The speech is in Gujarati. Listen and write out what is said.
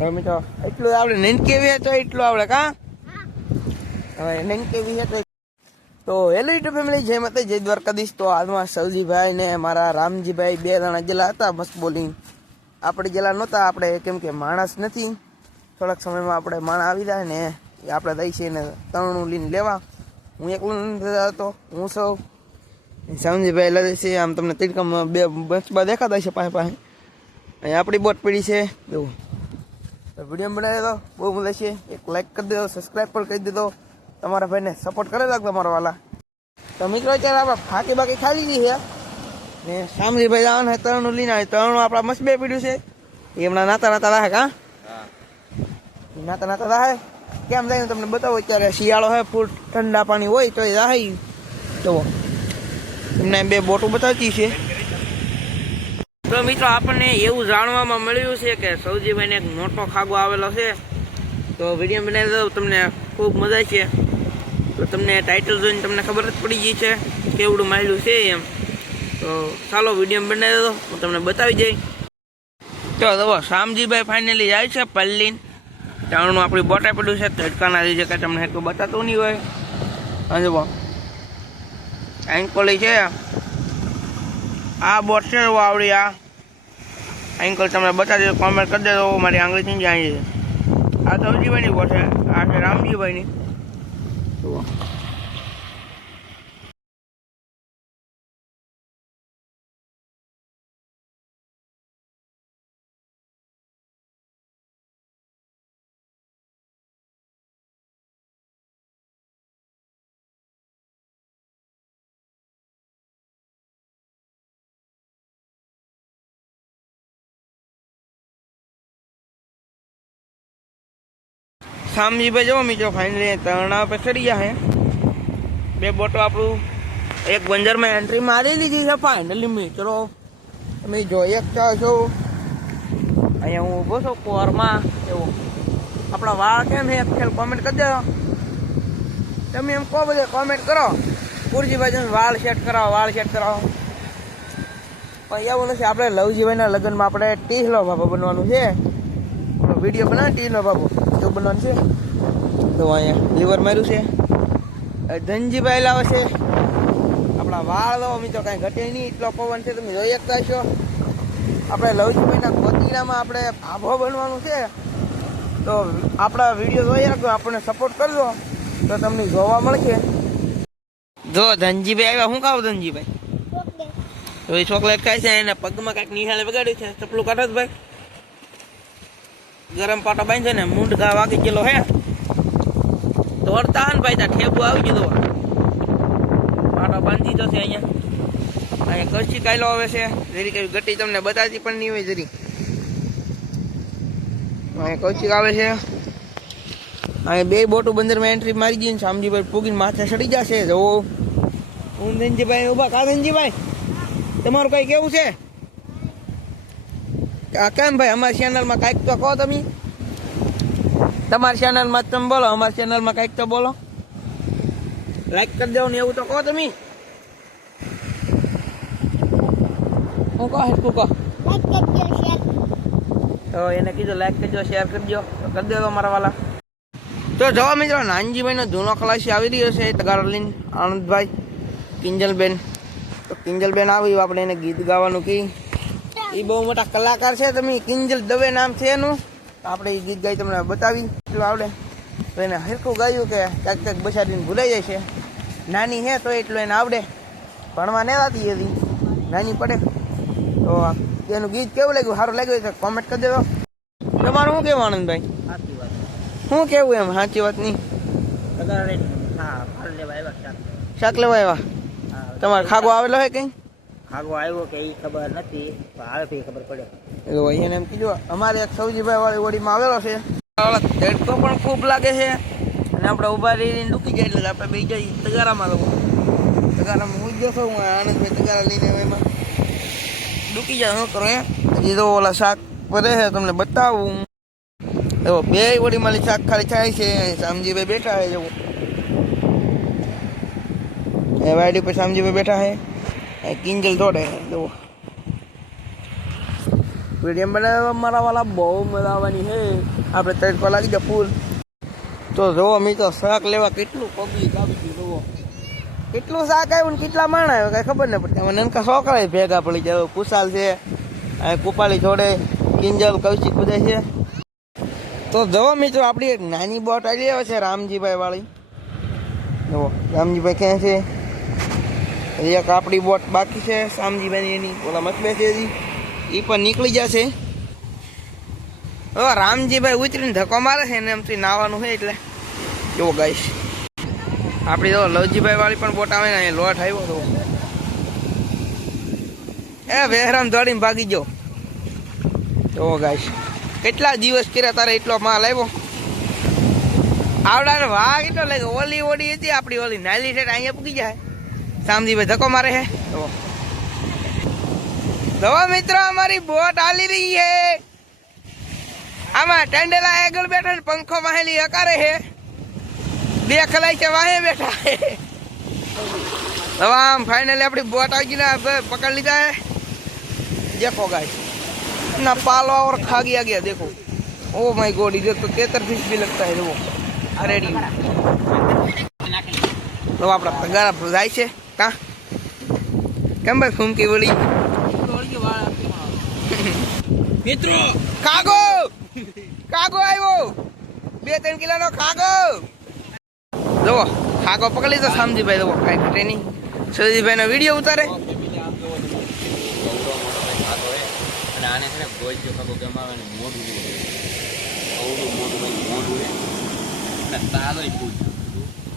રમી તો એટલું આવડે નનકેવી તો એટલું આવડે કા હવે નનકેવી તો હેલો યુટ્યુબ ફેમિલી જય માતા જય દ્વારકાધીશ। તો હાલમાં સૌજીભાઈ ને મારા રામજીભાઈ બે જણા જેલા હતા મસ્ત બોલિંગ આપણે જેલા નહોતા આપણે કેમ કે માણસ નથી થોડાક સમયમાં આપણે માણસ આવી જાય ને આપણે દઈ છે ને તરણું લઈને લેવા હું એકલો નથી હતો હું સૌ સામજીભાઈ લઈ છે આમ તમને તીડકામાં બે બચબા દેખાતા છે પાસે પાસે અહીંયા આપણી બોટ પડી છે એવું વિડીયો બનાવી દો બહુ મજા છે એક લાઈક કરી દેજો સબસ્ક્રાઈબ પણ કરી દેજો તમારા ભાઈને સપોર્ટ કરે રાખજો તમારા વાલા। તો મિત્રો અત્યારે આપણે ફાંકી બાકી ખાઈ લીધી છે ને સામજીભાઈ જવાનું છે તરણું લઈને આવે તરણું આપણા મસ્ત બે પીડ્યું છે એ હમણાં નાતા નાતા રહે કા નાતા નાતા રહે કેમ જાય તમને બતાવો અત્યારે શિયાળો હોય ફૂલ ઠંડા પાણી હોય તો એ રાહે જુઓ એમને બે બોટો બતાવતી છે। તો મિત્રો આપણને એવું જાણવામાં મળ્યું છે કે સૌજીભાઈને એક મોટો ખાગો આવેલો છે તો વિડીયો બનાવી દો તમને ખૂબ મજા છે તો તમને ટાઇટલ જોઈને તમને ખબર જ પડી ગઈ છે કેવડું માયલું છે એમ તો ચાલો વિડીયો બનાવી દો હું તમને બતાવી જઈ। તો જુઓ શામજીભાઈ ફાઇનલી જાય છે પલ્લીન ટાણું આપણી બોટા પડ્યું છે તડકાના લીધે કે તમને એટલું બતાતું નહીં હોય હા જુઓ એન્કોલી છે આ બોટ છે આવડી આ એન્કલ તમને બતાવી દો કોમેન્ટ કરી દેજો મારી આંગળીથી જાય છે આ સૌજીભાઈની બોટ છે આ છે રામજીભાઈની જુઓ શામજીભાઈ જવો મિત્રો ફાઇનલી તરણા પર ચડી ગયા છે બે બોટો આપણું એક બંજરમાં એન્ટ્રી મારી લીધી છે ફાઇનલી મિત્રો તમે જોઈ શકતા છો અહીંયા હું ઊભો છું કોરમાં એવું આપણા વાળ કેમ છે ખેલ કોમેન્ટ કરી દો તમે એમ કહો બધે કોમેન્ટ કરો પુરજીભાઈ વાળ સેટ કરાવો પણ એવું નથી આપણે લવજીભાઈના લગ્નમાં આપણે ટીહલો બાબા બનવાનું છે વિડીયો બનાવે ટીહલો બાબુ એવું બનવાનું છે તો અહીંયા લીવર માર્યું છે ધનજીભાઈ લાવે છે આપણા વાળ લો મિત્રો કાંઈ ઘટે નહીં એટલો પવન છે તમે જોઈ શકતા છો આપણે લવજીભાઈના ગોતીડામાં આપણે ભાભો બનવાનું છે તો આપણા વિડીયો જોઈ રાખજો આપણને સપોર્ટ કરજો તો તમને જોવા મળશે। જો ધનજીભાઈ આવ્યા શું ખાવ ધનજીભાઈ તો એ ચોકલેટ ખાય છે એના પગમાં કાંઈક નિહાળે બગાડ્યું છે ચપલું કાઢો ભાઈ ગરમ પાટો બાંધ્યો ને મૂંઢ ઘા વાગી ગયેલો હે દોડતા ને ભાઈ ત્યાં ઠેબુ આવી ગયો પાટો બાંધી દીધો છે અહીંયા કચ્છી કાયલો આવે છે જરી કઈ ગટી તમને બતાવતી પણ નહીં હોય જરી અહીંયા કચ્છી આવે છે અહીંયા બે બોટો બંદરમાં એન્ટ્રી મારી ગઈ શામજીભાઈ પૂગીને માથે ચડી જશે જો હું ધનજીભાઈ ઉભા કા ધનજીભાઈ તમારું કઈ કેવું છે કેમ ભાઈ અમારી ચેનલમાં કાંઈક તો કહો તમે તમારી ચેનલમાં તમે બોલો અમારી ચેનલમાં કાંઈક તો બોલો લાઈક કરી દો ને એવું તો કહો તમે હું કહો તો એને કીધું લાઈક કરજો શેર કરજો તો કરી દેજો મારા વાલા। તો જવા મિત્રો નાનજીભાઈનો જૂનો ખલાસી આવી રહ્યો છે તગારા લઈને આનંદભાઈ કિંજલબેન તો કિંજલબેન આવી આપણે એને ગીત ગાવાનું કી એ બહુ મોટા કલાકાર છે તમે કિંજલ દવે નામ છે એનું આપણે એ ગીત ગાઈ તમને બતાવી એટલું આવડે તો એને હરખું ગાયું કે ક્યાંક ક્યાંક બસાડીને ભૂલાઈ જાય છે નાની હે તો એટલું એને આવડે ભણવા નહીં આવતી એવી નાની પડે તો એનું ગીત કેવું લાગ્યું સારું લાગ્યું છે કોમેન્ટ કરી દેજો તમારું શું કહેવું આનંદભાઈ શું કેવું એમ સાચી વાત નહીં શાક લેવા આવ્યા તમારે ખાગો આવેલો હે કંઈ ખાગો આવ્યો કે એ ખબર નથી આવે તો ખબર પડે એને એમ કીધું અમારે એક સૌજીભાઈ વાળી ઓડીમાં આવેલો છે તડકો પણ ખૂબ લાગે છે અને આપણે ઉભા રહીને ડૂકી જાય એટલે આપણે બે જઈએ તગારામાં લોકો તગારામાં હું જ જશો હું આનંદભાઈ તગારા લઈને એમાં ડૂકી જાય શું કરો હજી તો ઓલા શાક પડે છે તમને બતાવું એવો બે ઓડીમાં શાક ખાલી થાય છે શામજીભાઈ બેઠા છે જવું એ વાડી પર શામજીભાઈ બેઠા છે કિંજલ દોડે વિડીયો બનાવવા મારા વાલા બહુ મજા આવવાની છે. આપણે તડકો લાગી જાય ફૂલ. તો જોવો મિત્રો શાક લેવા કેટલું પબ્લિક આવી ગયું. જોવો કેટલું શાક આવ્યું ને કેટલા માણ આવ્યો કઈ ખબર નહીં પડતી. આમાં નનકા છોકરા ભેગા પડી જાય. કુશાલ છે, કુપાલી જોડે, કિંજલ, કૌશિક બધા છે. તો જોવો મિત્રો આપણી એક નાની બોટ આવી આવે છે રામજીભાઈ વાળી. જુઓ રામજીભાઈ ક્યાં છે? એક આપણી બોટ બાકી છે શામજીભાઈ એની ઓલા મતબે છે એ પણ નીકળી જશે. હવે રામજીભાઈ ઉતરીને ધક્કો મારે છે ને એમથી નાવાનું છે એટલે જુઓ ગાઈશ. આપણી તો લવજીભાઈ વાળી પણ બોટ આવે ને લોટ આવ્યો તો એ વેહરામ દોડીને ભાગી ગયો. જુઓ ગાઈશ કેટલા દિવસ કર્યા તારે એટલો માલ આવ્યો. આવડા વાઘ એટલો લાગે. ઓલી ઓડી હતી આપણી ઓલી નાલી છે અહીંયા પૂકી જાય. શામજીભાઈ ધક્કો મારે છે. દવા મિત્રો અમારી બોટ હાલી રહી છે. આમાં ટંડેલા આગળ બેઠા ને પંખો વાહેલી હકારે છે. બે ખલાઈ છે વાહે બેઠા છે. દવા આમ ફાઇનલી આપણી બોટ આવી ગઈ ને પકડ લીધા है. देखो गाइस ना पालवा और खा गया देखो. ओ माय गॉड इधर तो 73 फिश भी लगता है. देखो रेडी तो આપણા પગાર જાય છે કા કેમ ભાઈ ફૂમકી વળી મિત્રો ખાગો આવ્યો 2-3 કિલોનો ખાગો. જો ખાગો પકડી લીધો શામજીભાઈ. જો કાંઈ ઘટે નહીં. સલજીભાઈ નો વિડીયો ઉતારે. અને આને છે ને ગોળજો ખાગો ગમાવાનું મોઢું અવડું મોઢું અને તાલોય પૂછ્યું